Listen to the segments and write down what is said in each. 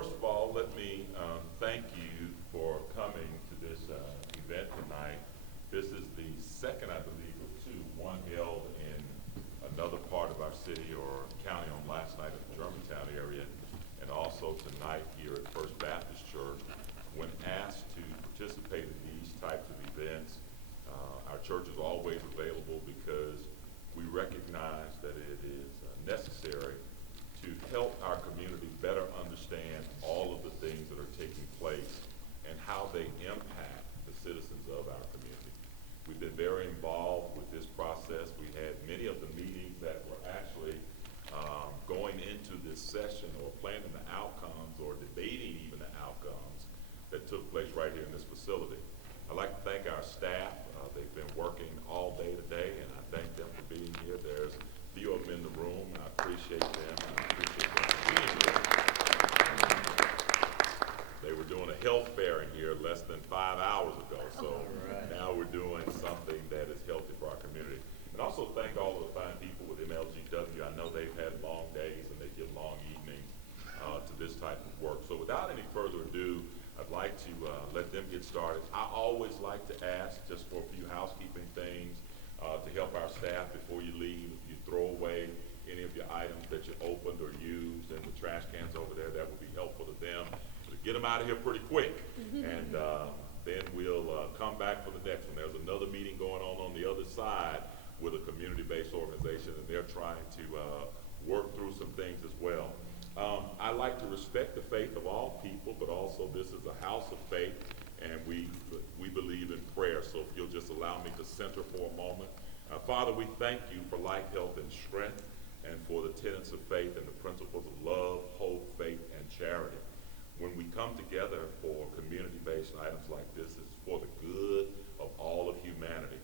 first of all, let me thank you for coming to this event tonight. This is the second, I believe, of two, one held in another part of our city or county on last night in the Germantown area, and also tonight here at First Baptist Church. When asked to participate in these types of events, our church is always available because we recognize that it is necessary to help our community better understand all of the things that are taking place and how they impact the citizens of our community. We've been very involved with this process. We had many of the meetings that were actually going into this session or planning the outcomes or debating even the outcomes that took place right here in this facility. I'd like to thank our staff. They've been working all day today, and I thank them for being here. There's a few of them in the room, and I appreciate them, and I appreciate them for being here. They were doing a health fair in here less than 5 hours ago, so now we're doing something that is healthy for our community. And also thank all of the fine people with MLGW. I know they've had long days and they give long evenings to this type of work. So without any further ado, I'd like to let them get started. I always like to ask, just for a few housekeeping things, to help our staff before you leave. If you throw away any of your items that you opened or used in the trash cans over there, that would be helpful to them. So get them out of here pretty quick, and then we'll come back for the next one. There's another meeting going on the other side with a community-based organization, and they're trying to work through some things as well. I like to respect the faith of all people, but also this is a house of faith, and we believe in prayer. So if you'll just allow me to center for a moment. Father, we thank you for life, health, and strength, and for the tenets of faith and the principles of love, hope, faith, and charity. When we come together for community-based items like this, it's for the good of all of humanity.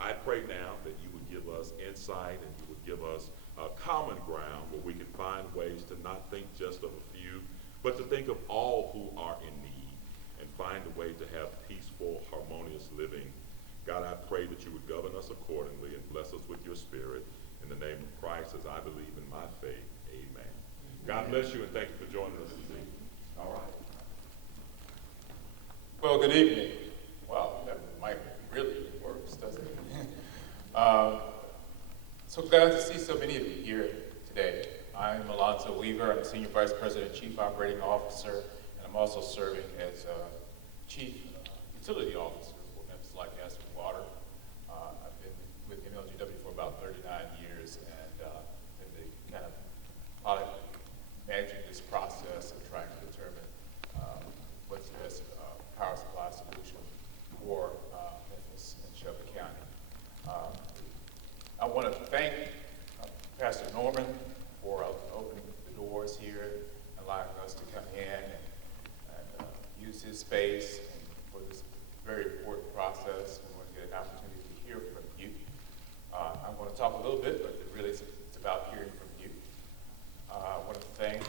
I pray now that you would give us insight and you would give us common ground where we can find ways to not think just of a few, but to think of all who are in need and find a way to have peaceful, harmonious living. God, I pray that you would govern us accordingly and bless us with your spirit. In the name of Christ, as I believe in my faith, amen. God bless you and thank you for joining us this evening. All right. Well, good evening. Wow, that mic really works, doesn't it? So glad to see so many of you here today. I'm Alonzo Weaver. I'm Senior Vice President, Chief Operating Officer, and I'm also serving as Chief Utility Officer for Memphis Light, Gas, and Water. I've been with MLGW for about 39 years and been the kind of managing this process of trying to determine what's the best power supply solution for Memphis and Shelby County. I want to thank Pastor Norman for opening the doors here and allowing us to come in and use his space for this very important process. We want to get an opportunity to hear from you. I'm going to talk a little bit, but it really it's about hearing from you. I want to thank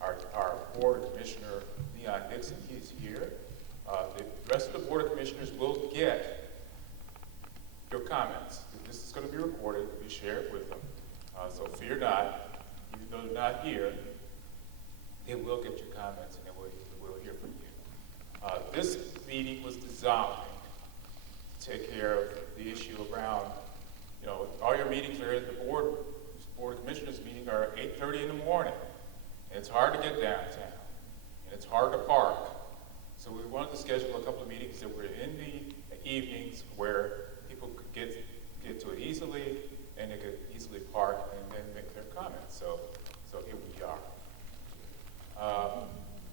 our Board Commissioner, Leon Dixon. He's here. The rest of the Board of Commissioners will get your comments. This is going to be recorded. We share it with them. So fear not, even though they're not here, they will get your comments and then we'll hear from you. This meeting was designed to take care of the issue around, all your meetings are at the Board of Commissioners meeting are 8:30 in the morning. And it's hard to get downtown. And it's hard to park. So we wanted to schedule a couple of meetings that were in the evenings where people could get to it easily and they could easily park and then make their comments. So here we are.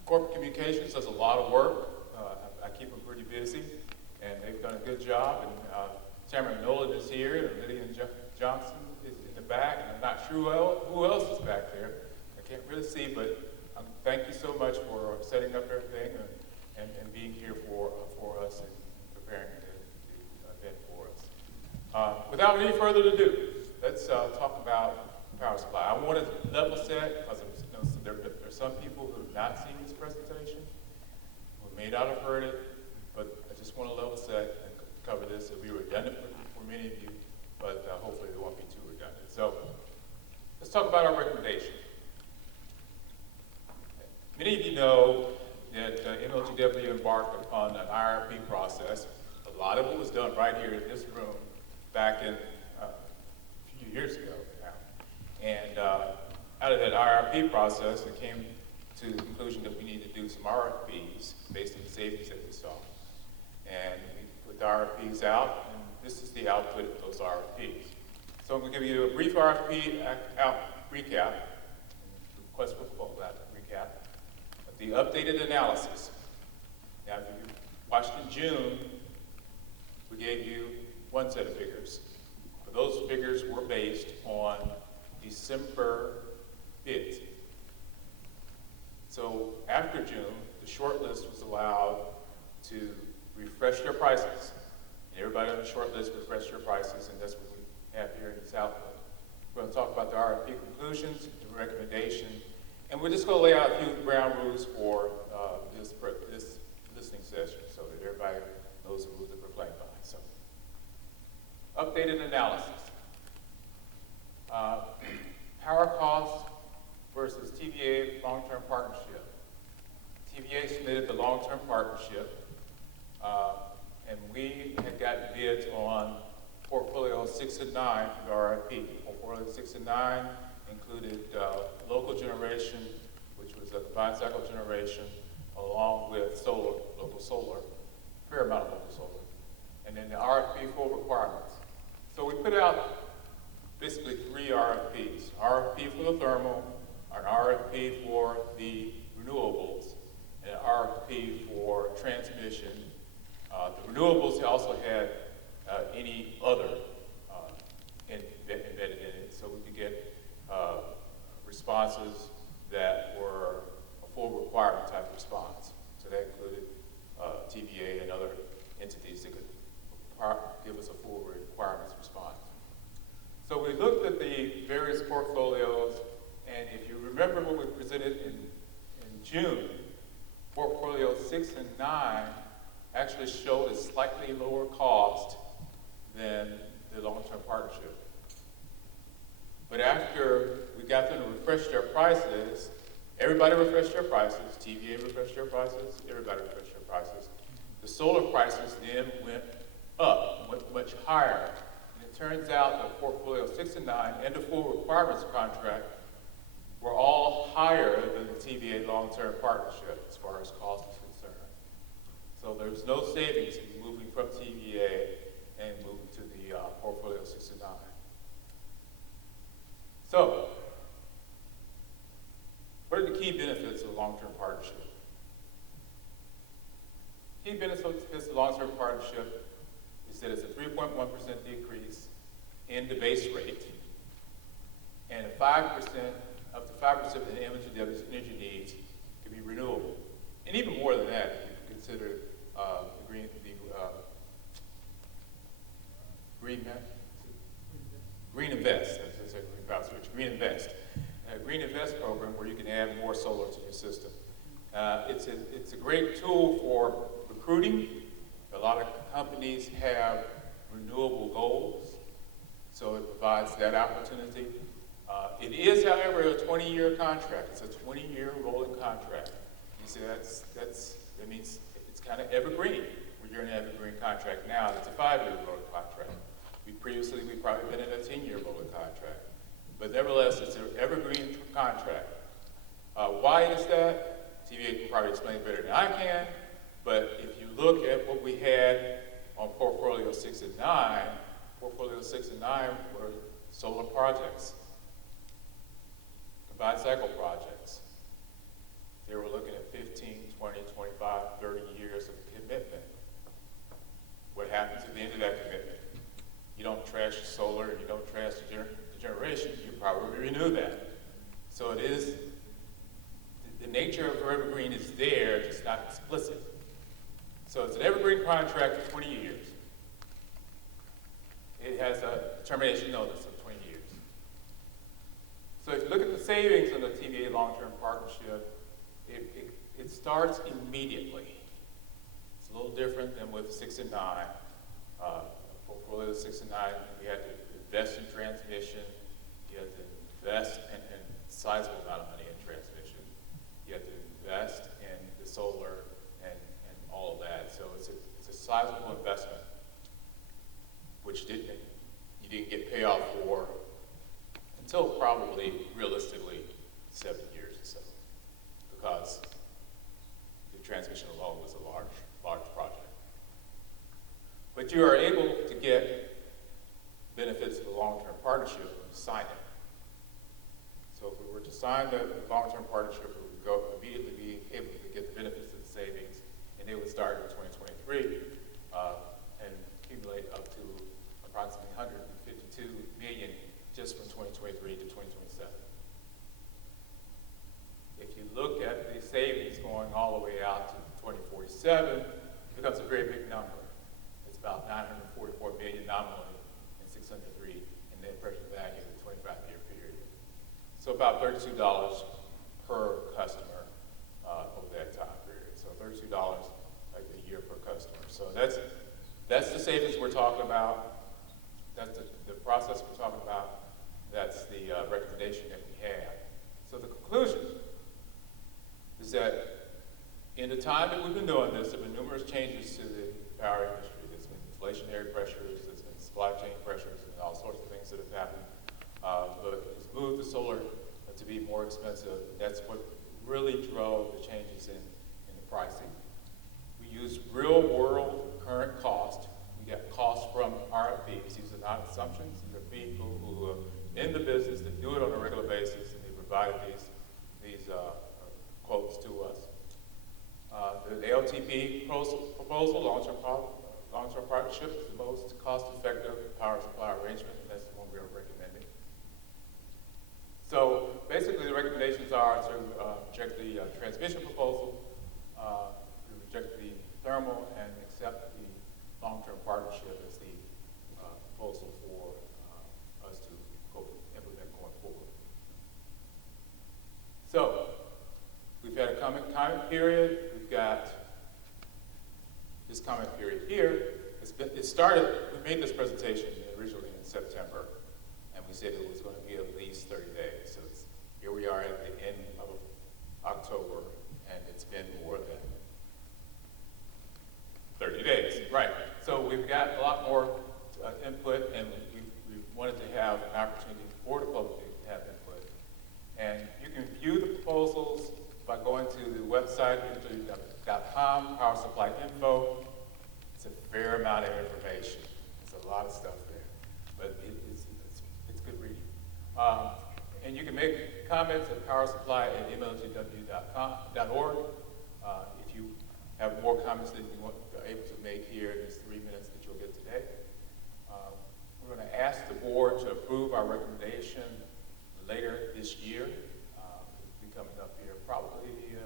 Corporate Communications does a lot of work. I keep them pretty busy and they've done a good job. And Tamara Nolan is here and Lydia Johnson is in the back. And I'm not sure who else is back there. I can't really see, but thank you so much for setting up everything and being here for us and preparing the event for us. Without any further ado, let's talk about power supply. I want to level set because there are some people who have not seen this presentation, who may not have heard it, but I just want to level set and cover this. It'll be redundant for many of you, but hopefully it won't be too redundant. So let's talk about our recommendation. Many of you know that MLGW embarked upon an IRP process. A lot of it was done right here in this room back in a few years ago now. And out of that IRP process, it came to the conclusion that we need to do some RFPs based on the savings that we saw. And we put the RFPs out, and this is the output of those RFPs. So I'm going to give you a brief RFP recap, request for proposal recap, of the updated analysis. Now, if you watched in June, we gave you one set of figures, but those figures were based on December bids. So after June, the short list was allowed to refresh their prices. And everybody on the short list refreshed their prices, and that's what we have here in the Southwood. We're going to talk about the RFP conclusions, the recommendation, and we're just going to lay out a few ground rules for this listening session so that everybody knows the rules that we're playing by. So, updated analysis. Power cost versus TVA long-term partnership. TVA submitted the long-term partnership, and we had gotten bids on portfolio 6 and 9 for the RFP. Portfolio 6 and 9 included local generation, which was a combined cycle generation, along with solar, local solar, a fair amount of local solar, and then the RFP full requirements. So we put out basically 3 RFPs. RFP for the thermal, an RFP for the renewables, and an RFP for transmission. The renewables also had any other embedded in it, so we could get responses that were a full requirement type response. So that included TVA and other entities that could give us a full requirements response. So we looked at the various portfolios, and if you remember what we presented in June, portfolio 6 and 9 actually showed a slightly lower cost than the long-term partnership. But after we got them to refresh their prices, everybody refreshed their prices, TVA refreshed their prices, everybody refreshed their prices. The solar prices then went up, went much higher. And it turns out that portfolio 6 and 9 and the full requirements contract were all higher than the TVA long-term partnership as far as cost is concerned. So there's no savings in moving from TVA and moving to the portfolio 6 and 9. So, what are the key benefits of the long-term partnership? Key benefits of the long-term partnership is that it's a 3.1% decrease in the base rate, and 5%, up to 5% of the MLGW's energy needs can be renewable. And even more than that, if you consider Green Invest, as I said, Green Invest. Green Invest program where you can add more solar to your system. It's a great tool for recruiting. A lot of companies have renewable goals, so it provides that opportunity. It is, however, a 20-year contract. It's a 20-year rolling contract. You see, that means it's kind of evergreen. You're in an evergreen contract now. It's a 5-year rolling contract. We've probably been in a 10-year rolling contract. But nevertheless, it's an evergreen contract. Why is that? TVA can probably explain it better than I can. But if you look at what we had on portfolio 6 and 9, portfolio 6 and 9 were solar projects, combined cycle projects. They were looking at 15, 20, 25, 30 years of commitment. What happens at the end of that commitment? You don't trash the solar and you don't trash the generation, you probably renew that. So it is, the nature of evergreen is there, just not explicit. So it's an evergreen contract for 20 years. It has a termination notice of 20 years. So if you look at the savings of the TVA long-term partnership, it starts immediately. It's a little different than with 6 and 9. Portfolio 6 and 9, we had to invest in transmission. You had to invest in a sizable amount of money in transmission. You had to invest sizable investment, which you didn't get payoff for until probably, realistically, 7 years or so, because the transmission alone was a large project. But you are able to get benefits of the long-term partnership when you sign it. So if we were to sign the long-term partnership, we would go immediately be able to get the benefits of the savings, and they would start in 2023 and accumulate up to approximately $152 million just from 2023 to 2027. If you look at the savings going all the way out to 2047, it becomes a very big number. It's about $944 million nominally and $603 in net present value in a 25-year period. So about $32 per customer over that time period. So $32 like a year per customer. So that's the savings we're talking about. That's the process we're talking about. That's the recommendation that we have. So the conclusion is that in the time that we've been doing this, there have been numerous changes to the power industry. There's been inflationary pressures, there's been supply chain pressures, and all sorts of things that have happened. But it's moved the solar to be more expensive. That's what really drove the changes in the pricing. We used real world current cost. We got costs from RFPs. These are not assumptions. These are people who are in the business that do it on a regular basis, and they provided these quotes to us. The LTP proposal, long-term partnership, is the most cost-effective power supply arrangement, and that's the one we are recommending. So basically, the recommendations are to reject the transmission proposal, to reject the thermal, and accept the long-term partnership as the proposal for us to implement going forward. So we've had a comment period. We've got this comment period here. It started, we made this presentation originally in September, and we said it was going to be at least 30 days. So here we are at the end of October, and it's been more than 30 days. Right. So we've got a lot more input, and we wanted to have an opportunity for the public to have input. And you can view the proposals by going to the website, MLGW.com, power supply info. It's a fair amount of information. There's a lot of stuff there, but it's good reading. And you can make comments at powersupply@mlgw.org. If you have more comments that you are able to make here in these 3 minutes that you'll get today. We're going to ask the board to approve our recommendation later this year. It'll be coming up here probably in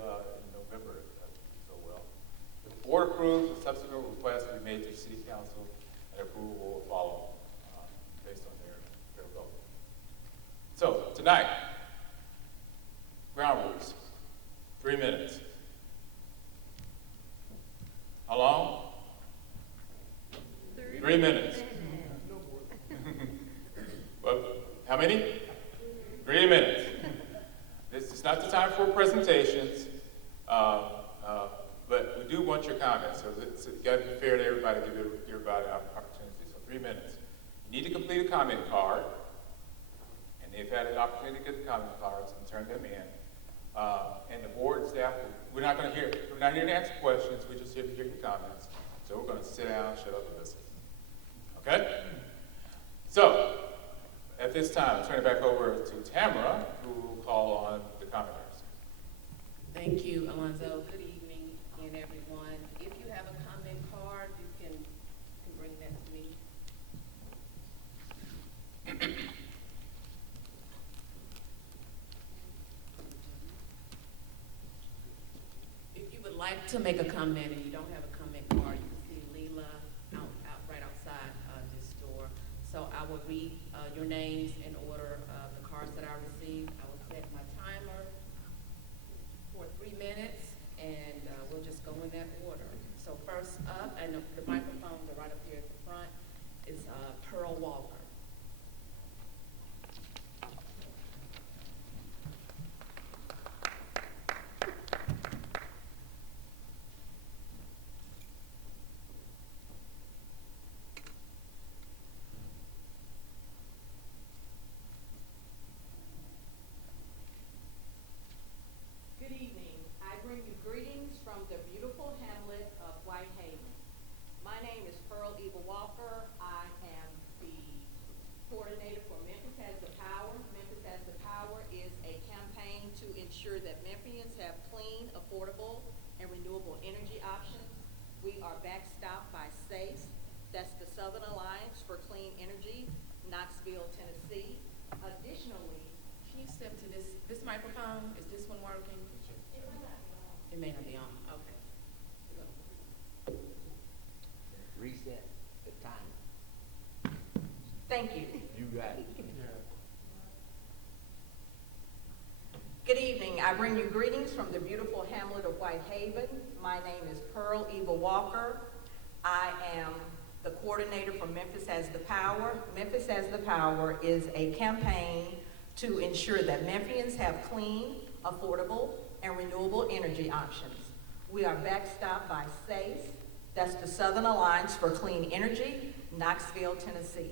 November, if that so well. If the board approves, the subsequent requests will be made to the city council, and approval will follow based on their vote. So tonight, ground rules, 3 minutes. How long? 3 minutes. Well, how many? 3 minutes. This is not the time for presentations, but we do want your comments. So it's got to be fair to everybody, give everybody an opportunity. So 3 minutes. You need to complete a comment card, and they've had an opportunity to get the comment cards and turn them in. And the board staff, we're not here to answer questions. We're just here to hear your comments. So we're going to sit down, shut up, and listen. Okay? So, at this time, I'll turn it back over to Tamara, who will call on the commenters. Thank you, Alonzo. Good evening again, everyone. If you have a comment card, you can bring that to me. If you would like to make a comment and you don't have a comment card, you can see Leela right outside this door. So I will read your names in order of the cards that I received. I will set my timer for 3 minutes, and we'll just go in that order. So first up, and the microphones are right up here at the front, is Pearl Walker. My name is Pearl Eva Walker. I am the coordinator for Memphis Has the Power. Memphis Has the Power is a campaign to ensure that Memphians have clean, affordable, and renewable energy options. We are backstopped by SACE, that's the Southern Alliance for Clean Energy, Knoxville, Tennessee. Additionally, Can you step to this microphone? Is this one working? It may not be on, okay. Reset the time. thank you. You got it. Good evening. I bring you greetings from the beautiful hamlet of Whitehaven. My name is Pearl Eva Walker. I am the coordinator for Memphis Has the Power. Memphis Has the Power is a campaign to ensure that Memphians have clean, affordable, and renewable energy options. We are backstopped by SACE, that's the Southern Alliance for Clean Energy, Knoxville, Tennessee.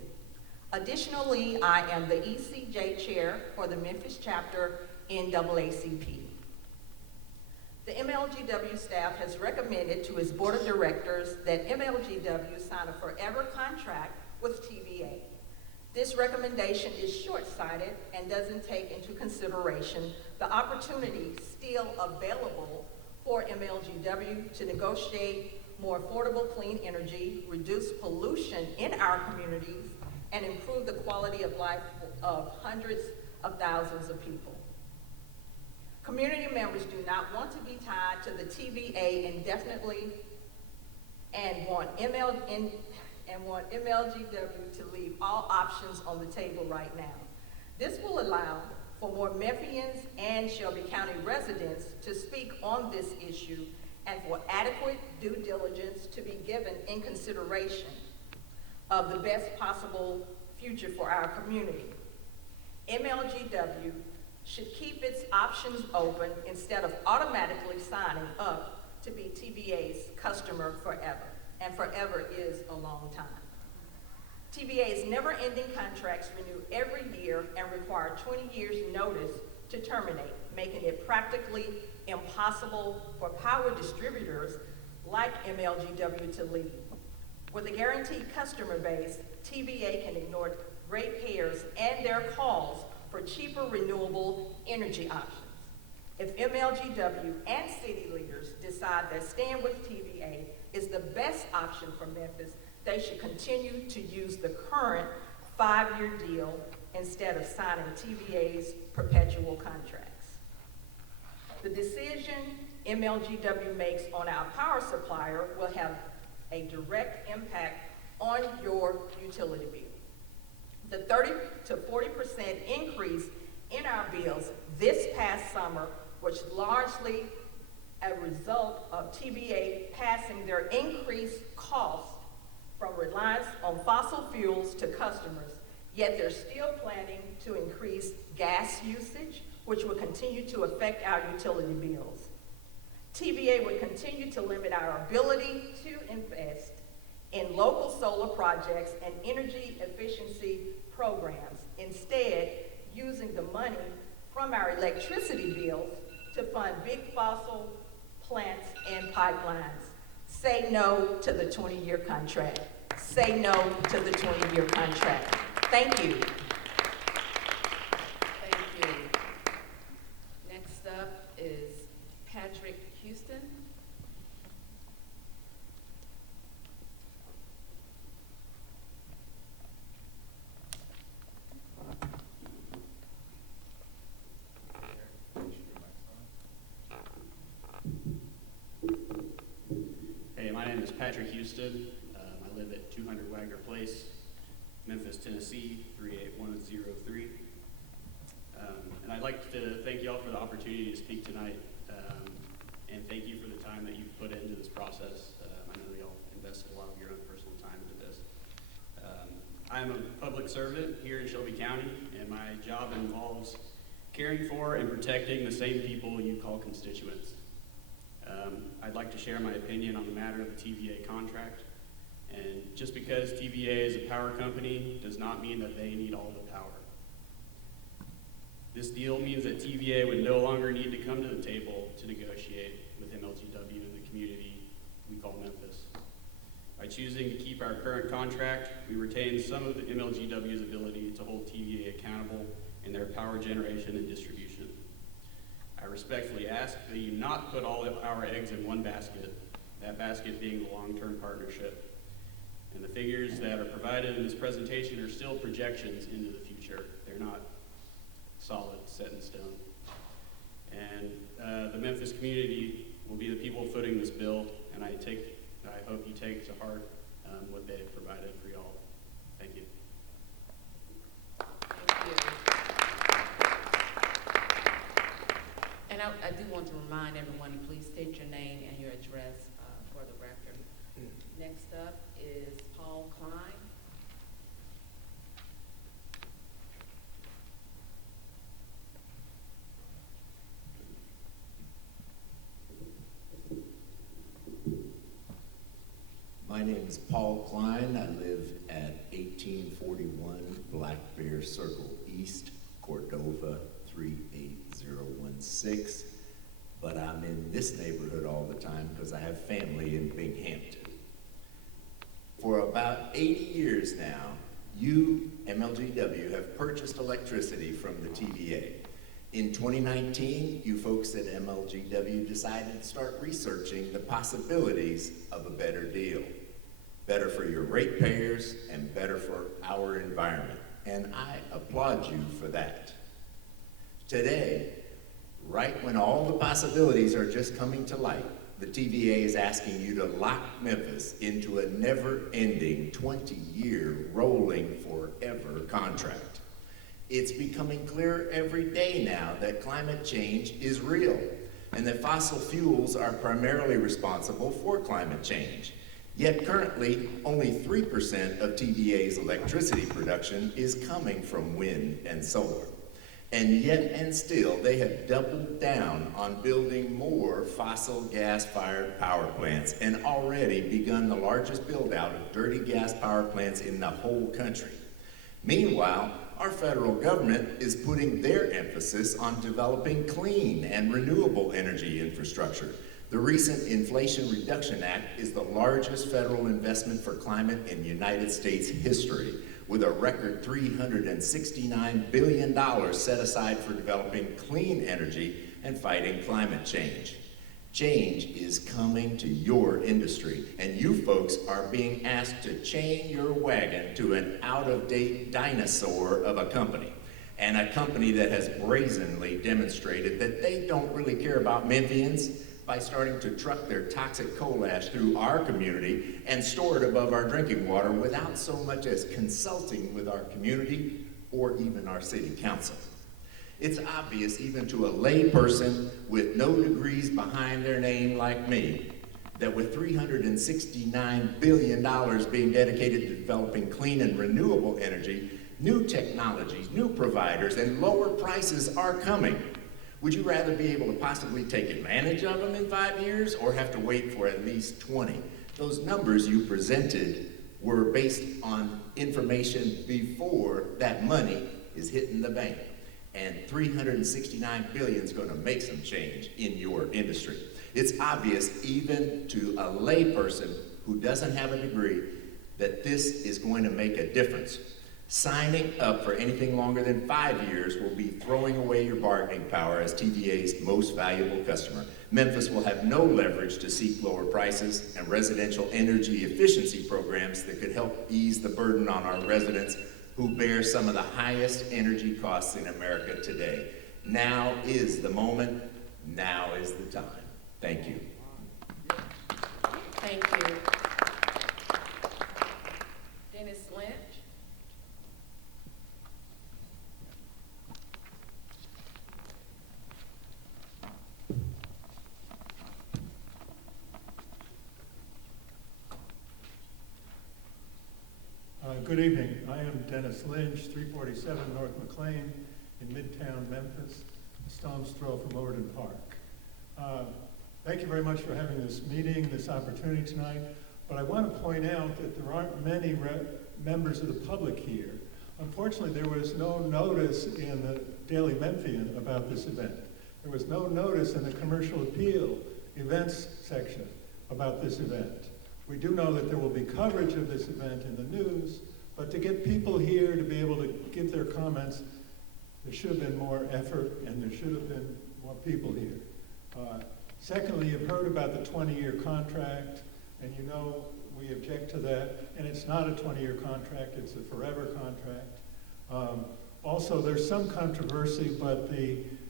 Additionally, I am the ECJ chair for the Memphis chapter NAACP. The MLGW staff has recommended to its board of directors that MLGW sign a forever contract with TVA. This recommendation is short-sighted and doesn't take into consideration the opportunities still available for MLGW to negotiate more affordable clean energy, reduce pollution in our communities, and improve the quality of life of hundreds of thousands of people. Community members do not want to be tied to the TVA indefinitely and want MLGW to leave all options on the table right now. This will allow for more Memphians and Shelby County residents to speak on this issue and for adequate due diligence to be given in consideration of the best possible future for our community. MLGW should keep its options open instead of automatically signing up to be TVA's customer forever, and forever is a long time. TVA's never-ending contracts renew every year and require 20 years' notice to terminate, making it practically impossible for power distributors like MLGW to leave. With a guaranteed customer base, TVA can ignore ratepayers and their calls for cheaper renewable energy options. If MLGW and city leaders decide that staying with TVA is the best option for Memphis, they should continue to use the current 5-year deal instead of signing TVA's perpetual contracts. The decision MLGW makes on our power supplier will have a direct impact on your utility bill. The 30 to 40% increase in our bills this past summer was largely a result of TVA passing their increased costs from reliance on fossil fuels to customers, yet they're still planning to increase gas usage, which will continue to affect our utility bills. TVA would continue to limit our ability to invest in local solar projects and energy efficiency programs, instead using the money from our electricity bills to fund big fossil plants and pipelines. Say no to the 20-year contract. Say no to the 20-year contract. Thank you. Thank you. Next up is Patrick Houston. Hey, my name is Patrick Houston. I live at 200 Wagner Place, Memphis, Tennessee, 38103. And I'd like to thank you all for the opportunity to speak tonight, and thank you for the time that you've put into this process. I know y'all invested a lot of your own personal time into this. I'm a public servant here in Shelby County, and my job involves caring for and protecting the same people you call constituents. I'd like to share my opinion on the matter of the TVA contract. And just because TVA is a power company does not mean that they need all the power. This deal means that TVA would no longer need to come to the table to negotiate with MLGW and the community we call Memphis. By choosing choosing to keep our current contract, we retain some of the MLGW's ability to hold TVA accountable in their power generation and distribution. I respectfully ask that you not put all of our eggs in one basket, that basket being the long-term partnership. And the figures that are provided in this presentation are still projections into the future. They're not solid, set in stone. And the Memphis community will be the people footing this bill, and I hope you take to heart what they've provided for y'all. Thank you. Thank you. And I do want to remind everyone to please state your name and your address for the record. Next up is Paul Klein. My name is Paul Klein. I live at 1841 Black Bear Circle East, Cordova 38016. But I'm in this neighborhood all the time because I have family in Binghamton. For about 80 years now, you, MLGW, have purchased electricity from the TVA. In 2019, you folks at MLGW decided to start researching the possibilities of a better deal. Better for your ratepayers and better for our environment. And I applaud you for that. Today, right when all the possibilities are just coming to light, the TVA is asking you to lock Memphis into a never-ending 20-year rolling forever contract. It's becoming clearer every day now that climate change is real and that fossil fuels are primarily responsible for climate change. Yet currently, only 3% of TVA's electricity production is coming from wind and solar. And yet and still, they have doubled down on building more fossil gas-fired power plants and already begun the largest build-out of dirty gas power plants in the whole country. Meanwhile, our federal government is putting their emphasis on developing clean and renewable energy infrastructure. The recent Inflation Reduction Act is the largest federal investment for climate in United States history, with a record $369 billion set aside for developing clean energy and fighting climate change. Change is coming to your industry, and you folks are being asked to chain your wagon to an out-of-date dinosaur of a company, and a company that has brazenly demonstrated that they don't really care about Memphians by starting to truck their toxic coal ash through our community and store it above our drinking water without so much as consulting with our community or even our city council. It's obvious even to a lay person with no degrees behind their name like me that with $369 billion being dedicated to developing clean and renewable energy, new technologies, new providers, and lower prices are coming. Would you rather be able to possibly take advantage of them in 5 years or have to wait for at least 20? Those numbers you presented were based on information before that money is hitting the bank. And $369 billion is going to make some change in your industry. It's obvious even to a lay person who doesn't have a degree that this is going to make a difference. Signing up for anything longer than 5 years will be throwing away your bargaining power as TVA's most valuable customer. Memphis will have no leverage to seek lower prices and residential energy efficiency programs that could help ease the burden on our residents who bear some of the highest energy costs in America today. Now is the moment. Now is the time. Thank you. Thank you. Dennis Lynch. Good evening. I am Dennis Lynch, 347 North McLean in Midtown Memphis, a stone's throw from Overton Park. Thank you very much for having this meeting, this opportunity tonight. But I want to point out that there aren't many members of the public here. Unfortunately, there was no notice in the Daily Memphian about this event. There was no notice in the commercial appeal events section about this event. We do know that there will be coverage of this event in the news, but to get people here to be able to give their comments, there should have been more effort and there should have been more people here. Secondly, you've heard about the 20-year contract, and you know we object to that, and it's not a 20-year contract, it's a forever contract. Also, there's some controversy, but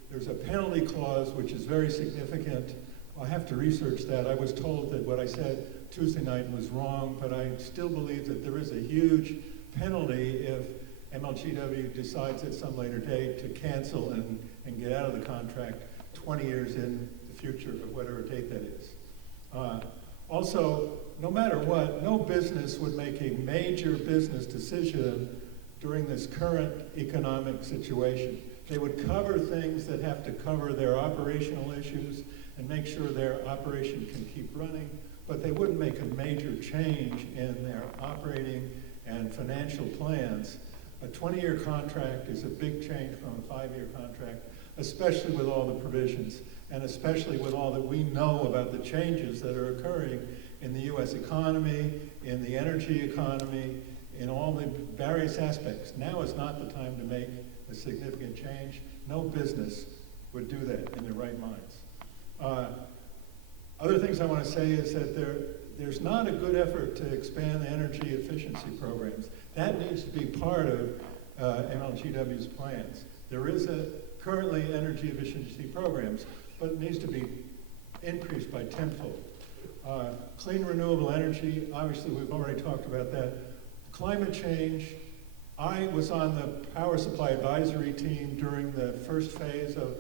there's a penalty clause which is very significant. I'll have to research that. I was told that what I said Tuesday night was wrong, but I still believe that there is a huge penalty if MLGW decides at some later date to cancel and get out of the contract 20 years in the future, of whatever date that is. Also, no matter what, no business would make a major business decision during this current economic situation. They would cover things that have to cover their operational issues and make sure their operation can keep running, but they wouldn't make a major change in their operating and financial plans. A 20-year contract is a big change from a 5-year contract, especially with all the provisions, and especially with all that we know about the changes that are occurring in the U.S. economy, in the energy economy, in all the various aspects. Now is not the time to make a significant change. No business would do that in their right minds. Other things I want to say is that there's not a good effort to expand the energy efficiency programs. That needs to be part of MLGW's plans. There is currently energy efficiency programs, but it needs to be increased by tenfold. Clean renewable energy, obviously we've already talked about that. Climate change, I was on the power supply advisory team during the first phase of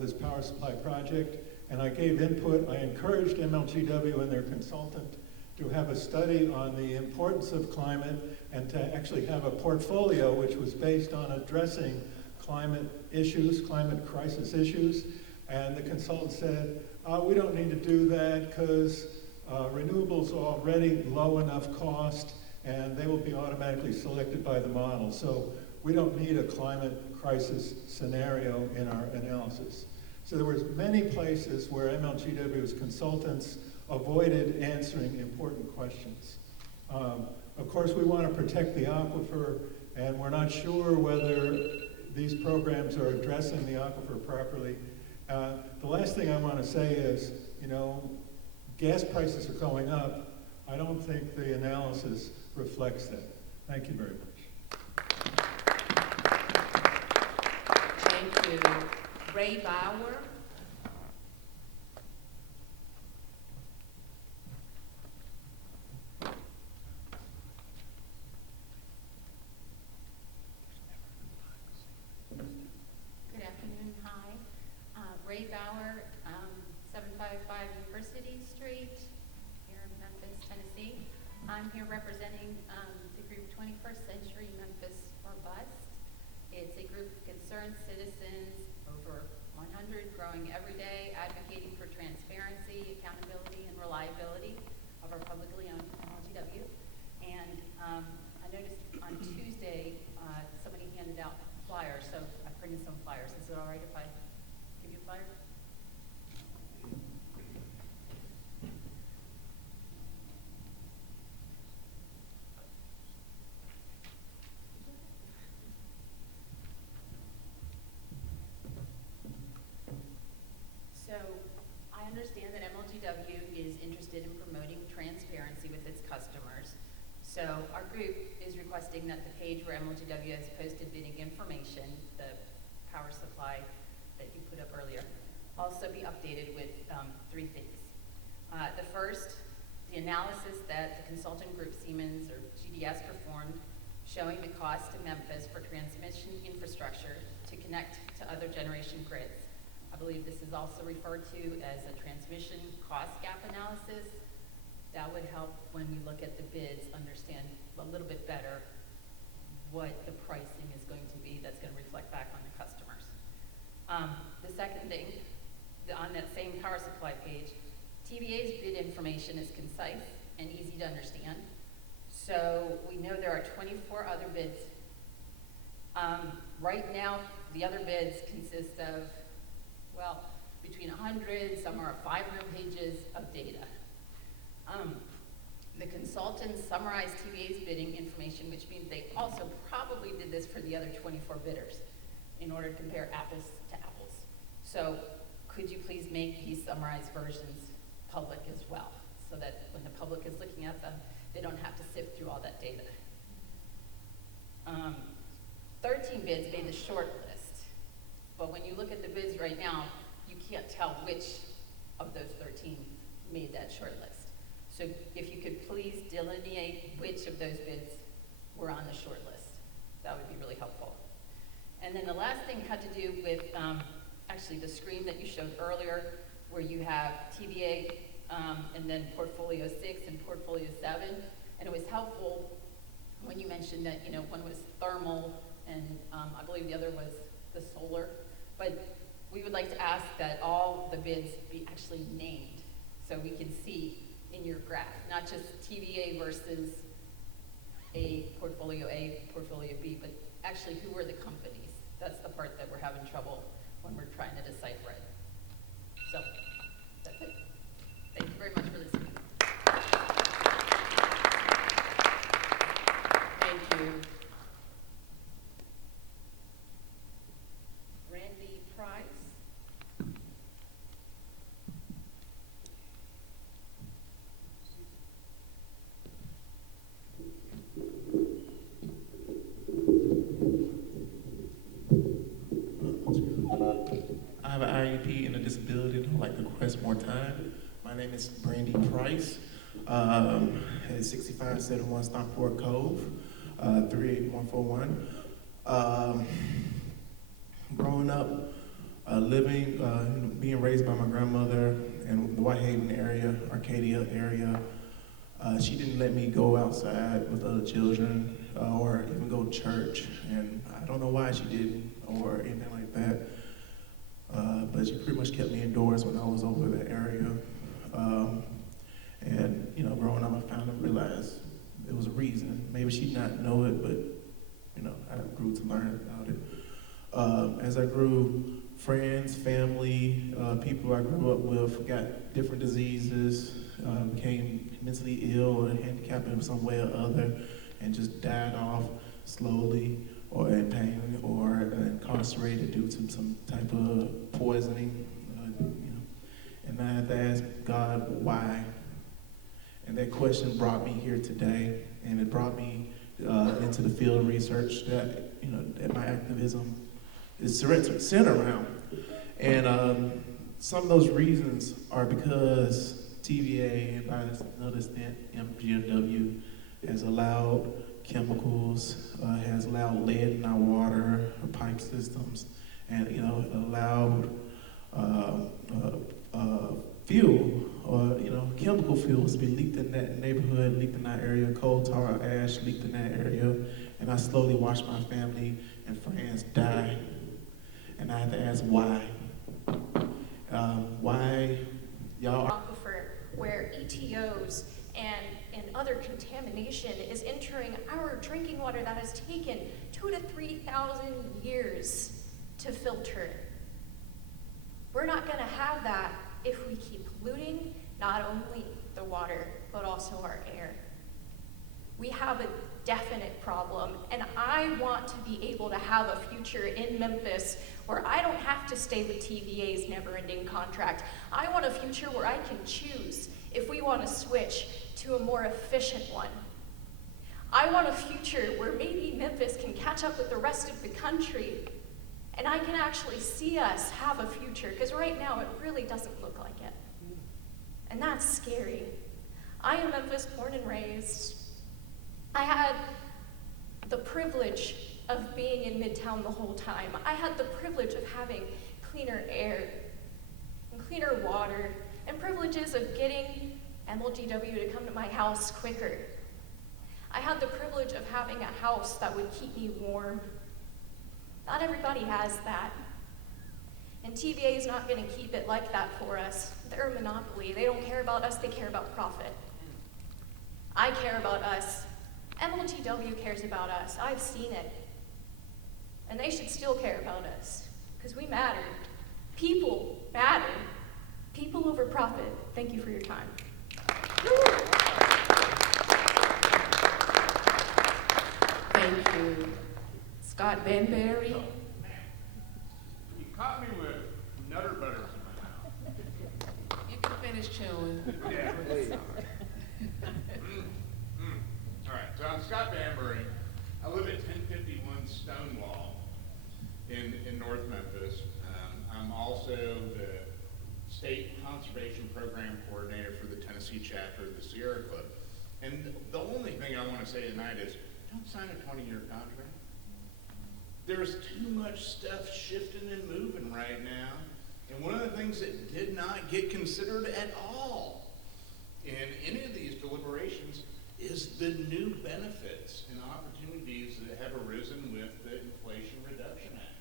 this power supply project, and I gave input. I encouraged MLGW and their consultant to have a study on the importance of climate and to actually have a portfolio which was based on addressing climate issues, climate crisis issues. And the consultant said, we don't need to do that because renewables are already low enough cost and they will be automatically selected by the model. So we don't need a climate crisis scenario in our analysis. So there was many places where MLGW's consultants avoided answering important questions. Of course, we want to protect the aquifer, and we're not sure whether these programs are addressing the aquifer properly. The last thing I want to say is, gas prices are going up. I don't think the analysis reflects that. Thank you very much. Thank you. Ray Bauer. Good afternoon, hi. Ray Bauer, 755 University Street, here in Memphis, Tennessee. I'm here representing the group 21st Century Memphis or Bust. It's a group of concerned citizens, over 100, growing every day, advocating for transparency, accountability, and reliability of our publicly owned MLGW. And I noticed on Tuesday, somebody handed out flyers, so I printed some flyers. Is it all right if I give you a flyer? So I understand that MLGW is interested in promoting transparency with its customers. So our group is requesting that the page where MLGW has posted bidding information, the power supply that you put up earlier, also be updated with 3 things. The first, the analysis that the consultant group Siemens or GDS performed showing the cost to Memphis for transmission infrastructure to connect to other generation grids. I believe this is also referred to as a transmission cost gap analysis. That would help when we look at the bids, understand a little bit better what the pricing is going to be that's going to reflect back on the customers. The second thing, on that same power supply page, TVA's bid information is concise and easy to understand. So we know there are 24 other bids. Right now, the other bids consist of, between 100, some are 500 pages of data. The consultants summarized TVA's bidding information, which means they also probably did this for the other 24 bidders in order to compare apples to apples. So could you please make these summarized versions public as well, so that when the public is looking at them, they don't have to sift through all that data. 13 bids made the short list, but when you look at the bids right now, you can't tell which of those 13 made that short list. So if you could please delineate which of those bids were on the short list, that would be really helpful. And then the last thing had to do with actually the screen that you showed earlier, where you have TVA and then Portfolio 6 and Portfolio 7. And it was helpful when you mentioned that, you know, one was thermal and I believe the other was the solar. But we would like to ask that all the bids be actually named so we can see in your graph, not just TVA versus a Portfolio A, Portfolio B, but actually who are the companies. That's the part that we're having trouble when we're trying to decipher it. So, that's it. Thank you very much for listening. Thank you. Randy Price. I have an IEP and a disability, and I'd like to request more time. My name is Brandy Price, at 6571 Stockport Cove, 38141. Growing up, living, being raised by my grandmother in the Whitehaven area, Arcadia area, she didn't let me go outside with other children or even go to church, and I don't know why she didn't or anything like that. But she pretty much kept me indoors when I was over that area. And, you know, growing up, I found and realized there was a reason. Maybe she did not know it, but, you know, I grew to learn about it. As I grew, friends, family, people I grew up with got different diseases, became mentally ill or handicapped in some way or other, and just died off slowly, or in pain, or incarcerated due to some type of poisoning, you know. And I had to ask God why. And that question brought me here today, and it brought me into the field of research that, you know, that my activism is centered around. And some of those reasons are because TVA, and by another extent, MLGW, has allowed chemicals, has allowed lead in our water, pipe systems, and, you know, allowed fuel, or, you know, chemical fuels to be leaked in that neighborhood, leaked in that area, coal tar ash leaked in that area, and I slowly watched my family and friends die. And I had to ask why. Why y'all are aquifer where ETOs and other contamination is entering our drinking water that has taken 2,000 to 3,000 years to filter. We're not going to have that if we keep polluting not only the water, but also our air. We have a definite problem, and I want to be able to have a future in Memphis where I don't have to stay with TVA's never-ending contract. I want a future where I can choose if we want to switch to a more efficient one. I want a future where maybe Memphis can catch up with the rest of the country, and I can actually see us have a future, because right now it really doesn't look like it. And that's scary. I am Memphis born and raised. I had the privilege of being in Midtown the whole time. I had the privilege of having cleaner air and cleaner water, and privileges of getting MLGW to come to my house quicker. I had the privilege of having a house that would keep me warm. Not everybody has that. And TVA is not going to keep it like that for us. They're a monopoly. They don't care about us, they care about profit. I care about us. MLGW cares about us. I've seen it. And they should still care about us, because we matter. People matter. People over profit. Thank you for your time. Thank you. Scott Banbury? You caught me with Nutter Butters in my mouth. You can finish chewing. Yeah. All right, so I'm Scott Banbury. I live at 1051 Stonewall in North Memphis. I'm also the State Conservation Program Coordinator for the Tennessee chapter of the Sierra Club. And the only thing I want to say tonight is, don't sign a 20-year contract. There's too much stuff shifting and moving right now. And one of the things that did not get considered at all in any of these deliberations is the new benefits and opportunities that have arisen with the Inflation Reduction Act.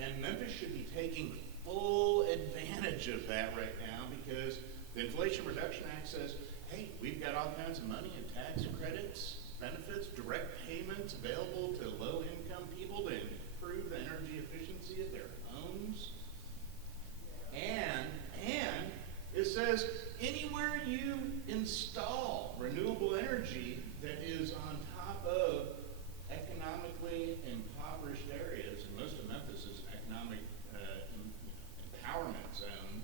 And Memphis should be taking full advantage of that right now, because the Inflation Reduction Act says, hey, we've got all kinds of money and tax credits, benefits, direct payments available to low-income people to improve the energy efficiency of their homes. And it says anywhere you install renewable energy that is on top of economically impoverished areas, and most of Memphis is an economic empowerment zone,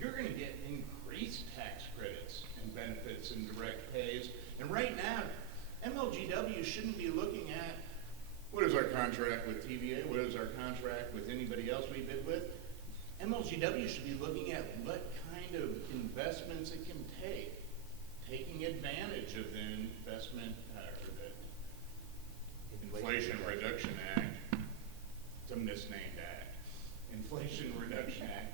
you're going to get increased tax credits and benefits and direct pays. And right now, MLGW shouldn't be looking at, what is our contract with TVA? What is our contract with anybody else we bid with? MLGW should be looking at what kind of investments it can take, taking advantage of the investment, or the Inflation Reduction Act. It's a misnamed act. Inflation Reduction Act.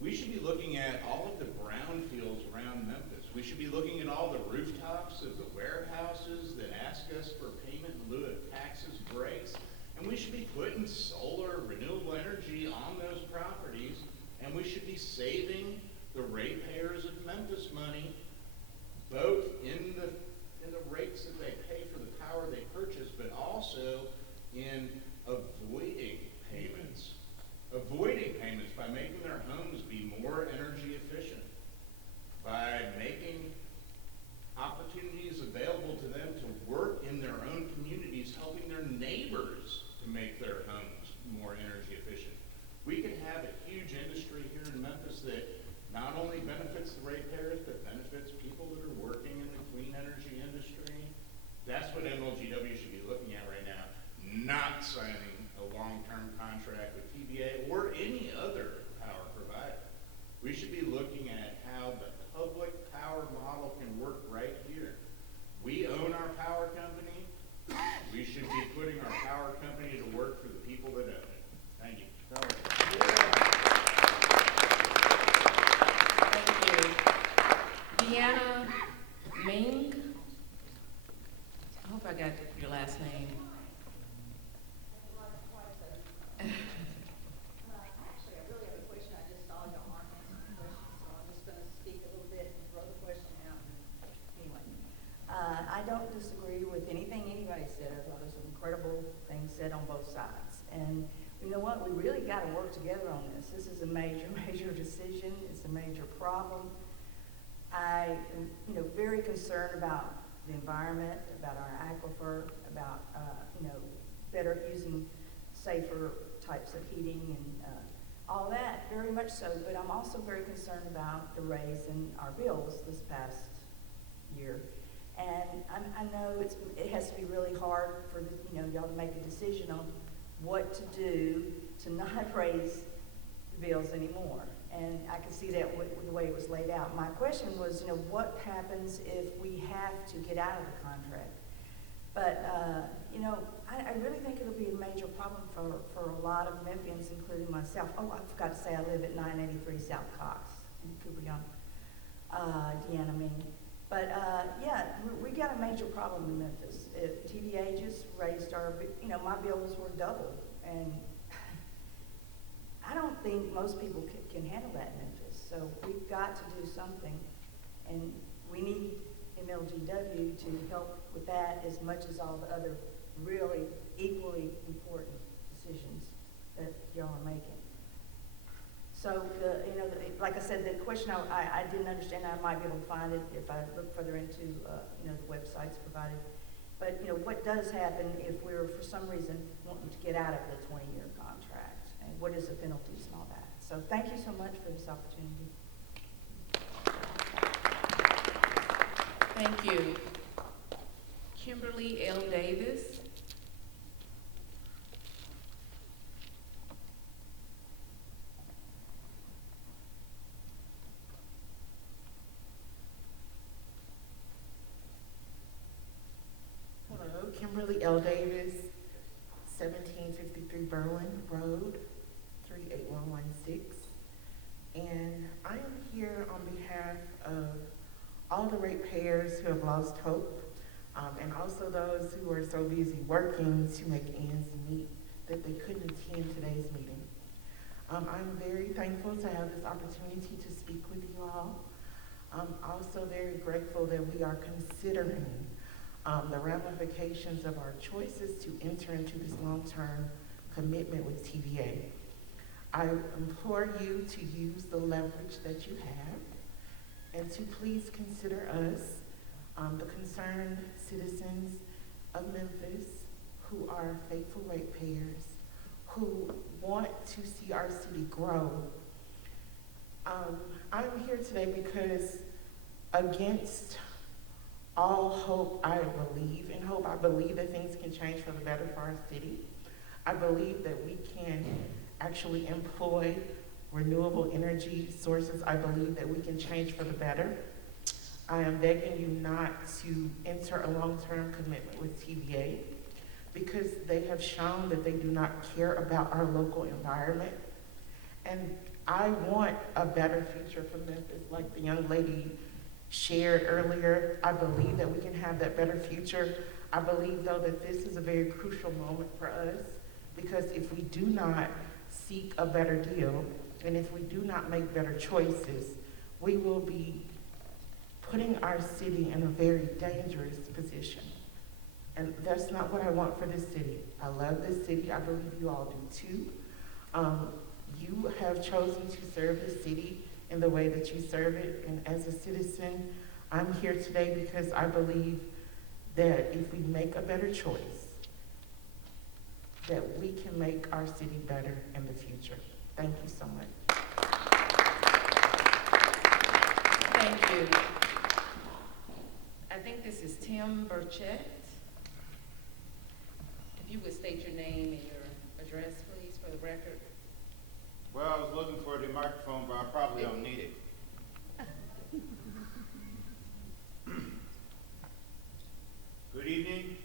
We should be looking at all of the brownfields around Memphis. We should be looking at all the rooftops of the warehouses that ask us for payment in lieu of taxes breaks. And we should be putting solar, renewable energy on those properties. And we should be saving the ratepayers of Memphis money, both in the rates that they pay for the power they purchase, but also in avoiding payments. Avoiding payments by making their homes be more energy efficient, by making opportunities available to them to work in their own communities, helping their neighbors to make their homes more energy efficient. We could have a huge industry here in Memphis that not only benefits the ratepayers, but benefits people that are working in the clean energy industry. That's what MLGW should be looking at right now, not signing a long-term contract with TVA or any other power provider. We should be looking at how the public power model can work right here. We own our power company. We should be putting our power company to work for the people that own it. Thank you. Thank you. Deanna Ming? I hope I got your last name. Actually, I really have a question. I just saw y'all aren't answering questions, so I'm just going to speak a little bit and throw the question out. Anyway, I don't disagree with anything anybody said. I thought it was incredible things said on both sides. And you know what? We really got to work together on this. This is a major, major decision. It's a major problem. I am, very concerned about the environment, about our aquifer, about, better using safer types of heating and all that, very much so. But I'm also very concerned about the raise in our bills this past year. And I know it has to be really hard for y'all to make a decision on what to do to not raise the bills anymore. And I can see that with the way it was laid out. My question was, what happens if we have to get out of the contract? But, I really think it'll be a major problem for a lot of Memphians, including myself. Oh, I forgot to say I live at 983 South Cox in Cooper Young, Deanna Ming. But, we got a major problem in Memphis. TVA just raised our, my bills were double. And I don't think most people can handle that in Memphis. So we've got to do something. And we need MLGW to help with that as much as all the other really equally important decisions that y'all are making. So, like I said, the question I didn't understand, I might be able to find it if I look further into, the websites provided, But, you know, what does happen if we're, for some reason, wanting to get out of the 20-year contract? And what is the penalties and all that? So thank you so much for this opportunity. Thank you. Kimberly L. Davis. Hello, Kimberly L. Davis, 1753 Berlin Road, 38116. And I am here on behalf of all the ratepayers who have lost hope, and also those who are so busy working to make ends meet that they couldn't attend today's meeting. I'm very thankful to have this opportunity to speak with you all. I'm also very grateful that we are considering the ramifications of our choices to enter into this long-term commitment with TVA. I implore you to use the leverage that you have and to please consider us, the concerned citizens of Memphis who are faithful ratepayers, who want to see our city grow. I'm here today because against all hope, I believe in hope. I believe that things can change for the better for our city. I believe that we can actually employ renewable energy sources. I believe that we can change for the better. I am begging you not to enter a long-term commitment with TVA because they have shown that they do not care about our local environment. And I want a better future for Memphis, like the young lady shared earlier. I believe that we can have that better future. I believe, though, that this is a very crucial moment for us because if we do not seek a better deal and if we do not make better choices, we will be putting our city in a very dangerous position. And that's not what I want for this city. I love this city. I believe you all do too. You have chosen to serve the city in the way that you serve it. And as a citizen, I'm here today because I believe that if we make a better choice, that we can make our city better in the future. Thank you so much. Thank you. I think this is Tim Burchett. If you would state your name and your address, please, for the record. Well, I was looking for the microphone, but I probably don't need it. Good evening.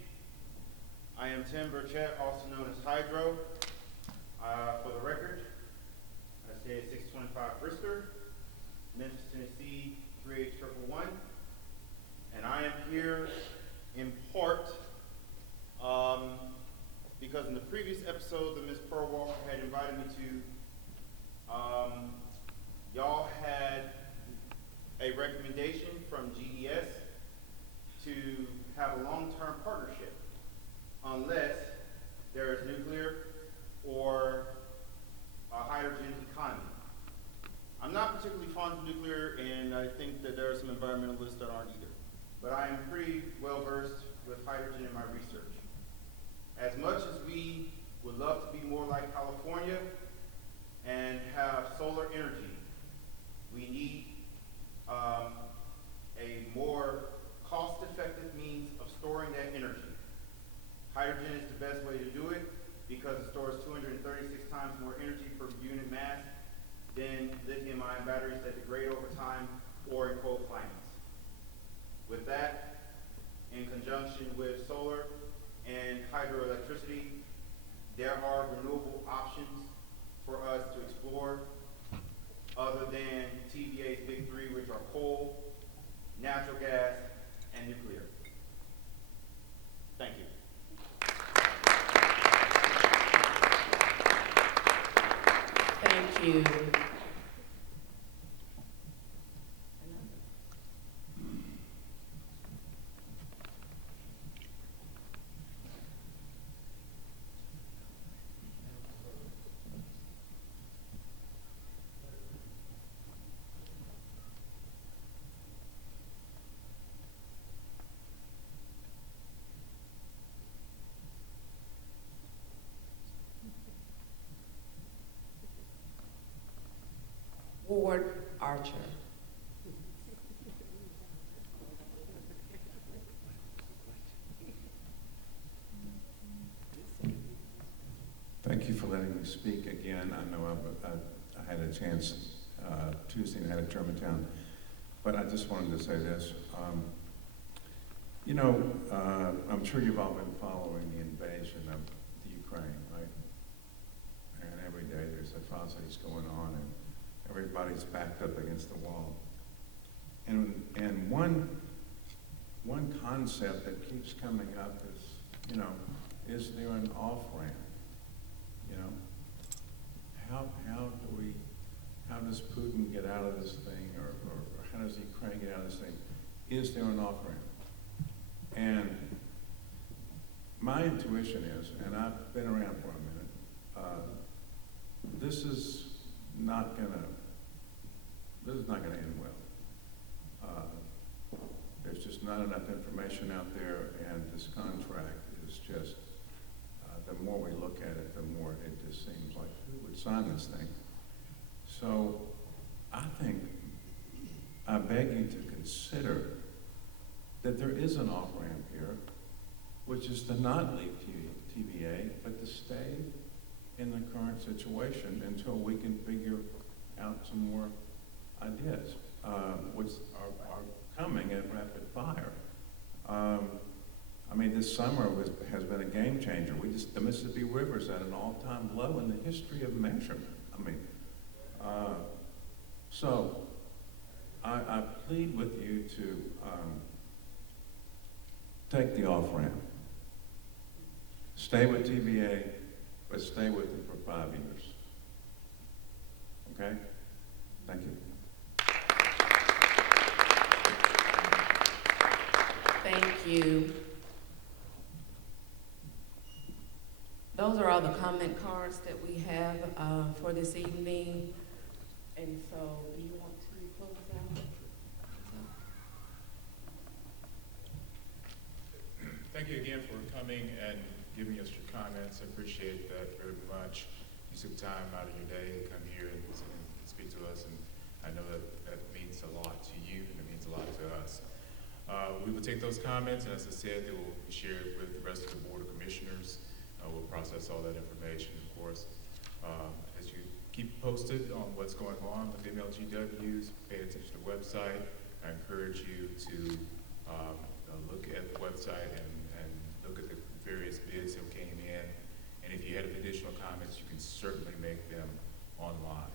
I am Tim Burchett, also known as Hydro. For the record, I stay at 625 Brister, Memphis, Tennessee, 38111. And I am here in part because in the previous episode that Ms. Pearl Walker had invited me to, y'all had a recommendation from GDS to have a long-term partnership unless there is nuclear or a hydrogen economy. I'm not particularly fond of nuclear, and I think that there are some environmentalists that aren't either. But I am pretty well versed with hydrogen in my research. As much as we would love to be more like California and have solar energy, we need a more cost-effective means of storing that energy. Hydrogen is the best way to do it because it stores 236 times more energy per unit mass than lithium-ion batteries that degrade over time or in cold climates. With that, in conjunction with solar and hydroelectricity, there are renewable options for us to explore other than TVA's big three, which are coal, natural gas, and nuclear. Thank you. Thank you. departure. Thank you for letting me speak again. I know I had a chance Tuesday night at Germantown, but I just wanted to say this. I'm sure you've all been following the invasion of the Ukraine, right? And every day there's atrocities going on, and everybody's backed up against the wall. And one concept that keeps coming up is, is there an off-ramp? How does Putin get out of this thing, or how does Ukraine get out of this thing? Is there an off-ramp? And my intuition is, and I've been around for a minute, this is not gonna end well. There's just not enough information out there, and this contract is just, the more we look at it, the more it just seems like who would sign this thing. So I beg you to consider that there is an off-ramp here, which is to not leave TVA, but to stay in the current situation until we can figure out some more ideas, which are coming at rapid fire. This summer has been a game changer. The Mississippi River's at an all-time low in the history of measurement. So I plead with you to take the off-ramp. Stay with TVA, but stay with them for 5 years. Okay? Thank you. Thank you. Those are all the comment cards that we have for this evening. And so, do you want to close out? Thank you again for coming and giving us your comments. I appreciate that very much. You took time out of your day to come here and speak to us, and I know that means a lot to you, and it means a lot to us. We will take those comments, and as I said, they will be shared with the rest of the Board of Commissioners. We'll process all that information, of course. As you keep posted on what's going on with the MLGWs, pay attention to the website. I encourage you to look at the website and look at the various bids that came in. And if you have additional comments, you can certainly make them online.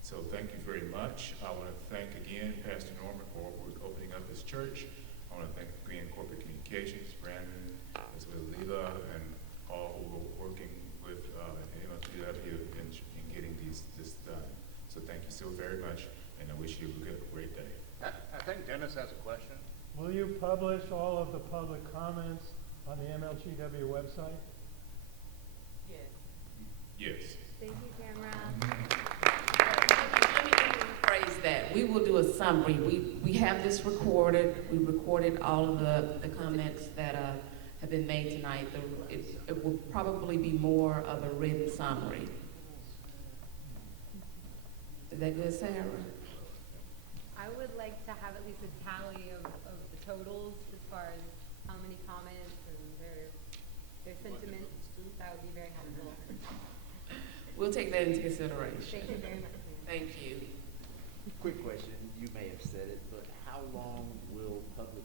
So thank you very much. I want to thank again Pastor Norman for opening up his church. I want to thank again Corporate Communications, Brandon, as well as Leela, and all who are working with MLGW in getting this done. So thank you so very much, and I wish you a great day. I think Dennis has a question. Will you publish all of the public comments on the MLGW website? Yes. Yes. Thank you, Tamara. Let me rephrase that. We will do a summary. We have this recorded. We recorded all of the comments that have been made tonight. It will probably be more of a written summary. Is that good, Sarah? I would like to have at least a tally of the totals as far as how many comments and their sentiments. That would be very helpful. We'll take that into consideration. Thank you very much. Thank you. Quick question, you may have said it, but how long will public